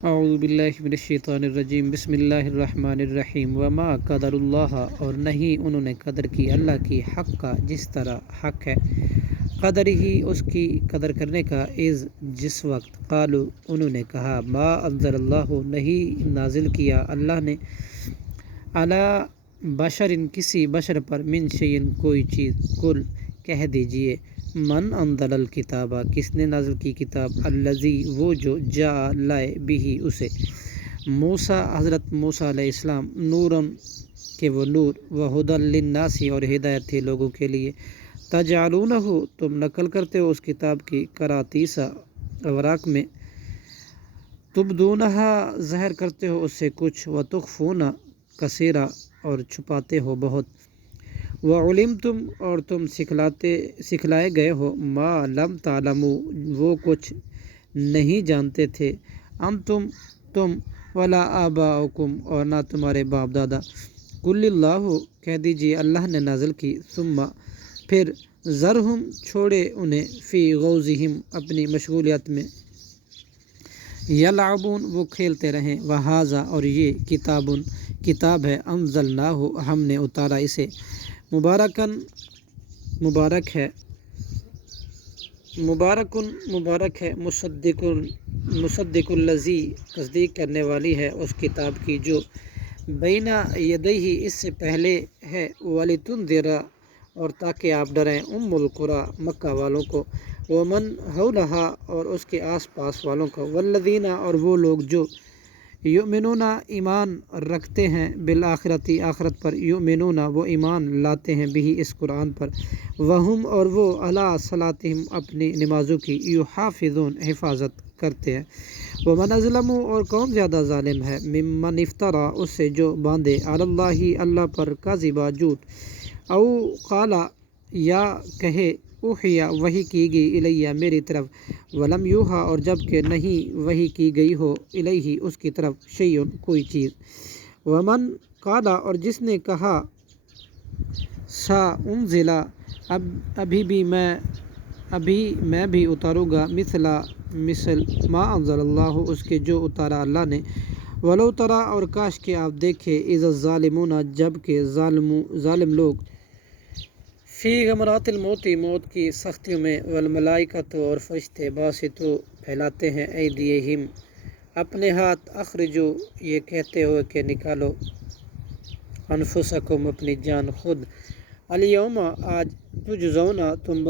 اعوذ باللہ من الشیطان الرجیم بسم اللہ الرحمن الرحیم وما قدر اللہ، اور نہیں انہوں نے قدر کی اللہ کی، حق کا جس طرح حق ہے، قدر ہی اس کی قدر کرنے کا، جس وقت قالو انہوں نے کہا، ما انزل اللہ نہیں نازل کیا اللہ نے، علی بشر کسی بشر پر، من شیء کوئی چیز، قل کہہ دیجئے، من انزل الکتاب کس نے نازل کی کتاب، الذی وہ جو، جاء لائے، بھی اسے، موسیٰ حضرت موسیٰ علیہ السلام، نورن کہ وہ نور، وہدی للناس اور ہدایت تھی لوگوں کے لیے، تجعلونہ تم نقل کرتے ہو اس کتاب کی، کراتیسا اوراق میں، تبدونہا ظاہر کرتے ہو اس سے کچھ، وتخفون کثیرا اور چھپاتے ہو بہت، وعلمتم اور تم سکھلائے گئے ہو، ما لم تعلموا وہ کچھ نہیں جانتے تھے، تم ولا آباؤکم اور نہ تمہارے باپ دادا، قل اللہ کہہ دیجئے اللہ نے نازل کی، ثم پھر، ذرہم چھوڑے انہیں، فی غوضہم اپنی مشغولیت میں، یلعبون وہ کھیلتے رہیں، وہذا اور یہ، کتاب ہے، انزلناہ ہم نے اتارا اسے، مبارک ہے، مصدق الذی تصدیق کرنے والی ہے اس کتاب کی جو، بین یدیہ اس سے پہلے ہے، ولتنذر اور تاکہ آپ ڈرائیں، القری مکہ والوں کو، ومن حولہا اور اس کے آس پاس والوں کو، والذین اور وہ لوگ جو، یؤمنون ایمان رکھتے ہیں، بالآخرتی آخرت پر، یؤمنون وہ ایمان لاتے ہیں، بھی اس قرآن پر، وہم اور وہ، علی صلاتہم اپنی نمازوں کی، یحافظون حفاظت کرتے ہیں، ومن اظلم اور کون زیادہ ظالم ہے، ممن افترا اس سے جو باندھے، علی اللہ اللہ پر، کذبا جھوٹ، او قالا یا کہے، اوحیا وحی کی گئی، الیہ میری طرف، ولم یوحا اور جب کہ نہیں وحی کی گئی ہو، الیہ اس کی طرف، شیء کوئی چیز، ومن قالا اور جس نے کہا، سا انزل ابھی میں بھی اتاروں گا، مثل ما انزل اللہ اس کے جو اتارا اللہ نے، ولو تری اور کاش کہ آپ دیکھے، اذ الظالمون جب کہ ظالم لوگ، فی غمرات الموت موت کی سختیوں میں، والملائکۃ اور فرشتے، باسطوا پھیلاتے ہیں، ایدیہم اپنے ہاتھ، اخرجوا یہ کہتے ہوئے کہ نکالو، انفسکم اپنی جان خود، الیوم آج، تجزون تم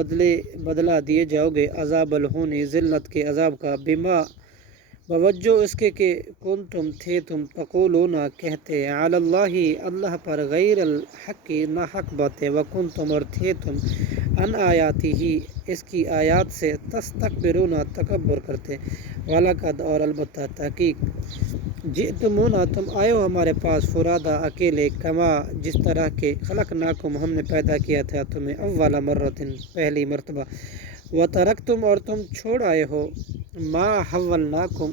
بدلہ دیے جاؤ گے، عذاب الہون ذلت کے عذاب کا، بما بوجہ اس کے کہ کنتم تھے تم، تقولون کہتے، علی اللہ پر، غیر الحق نہ حق باتیں، وکنتم اور تھے تم، ان آیاتہ اس کی آیات سے، تستکبرون تکبر کرتے، وَلَقَدْ اور البتہ تحقیق، جئتمونا تم آئے ہو ہمارے پاس، فرادا اکیلے، کما جس طرح کہ، خلقناکم ہم نے پیدا کیا تھا تمہیں، اول مرۃ پہلی مرتبہ، وترکتم اور تم چھوڑ آئے ہو، ما حولناکم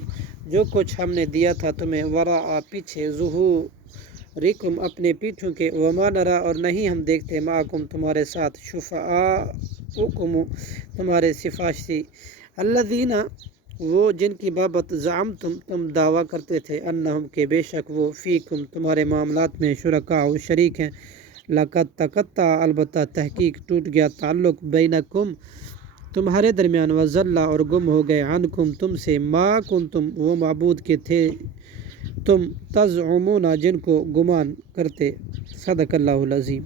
جو کچھ ہم نے دیا تھا تمہیں، وراء پیچھے، ظہورکم اپنے پیٹھوں کے، وما نرى اور نہیں ہم دیکھتے، معکم تمہارے ساتھ، شفعاءکم تمہارے سفارشی، الذین وہ جن کی بابت، زعمتم تم دعویٰ کرتے تھے، انہم کہ بے شک وہ، فیکم تمہارے معاملات میں، شرکاء شریک ہیں، لقد تقطع البتہ تحقیق ٹوٹ گیا تعلق، بینکم تمہارے درمیان، وضل اور گم ہو گئے، عنکم تم سے، ما کنتم وہ معبود کے تھے تم، تزعمون جن کو گمان کرتے، صدق اللہ العظیم۔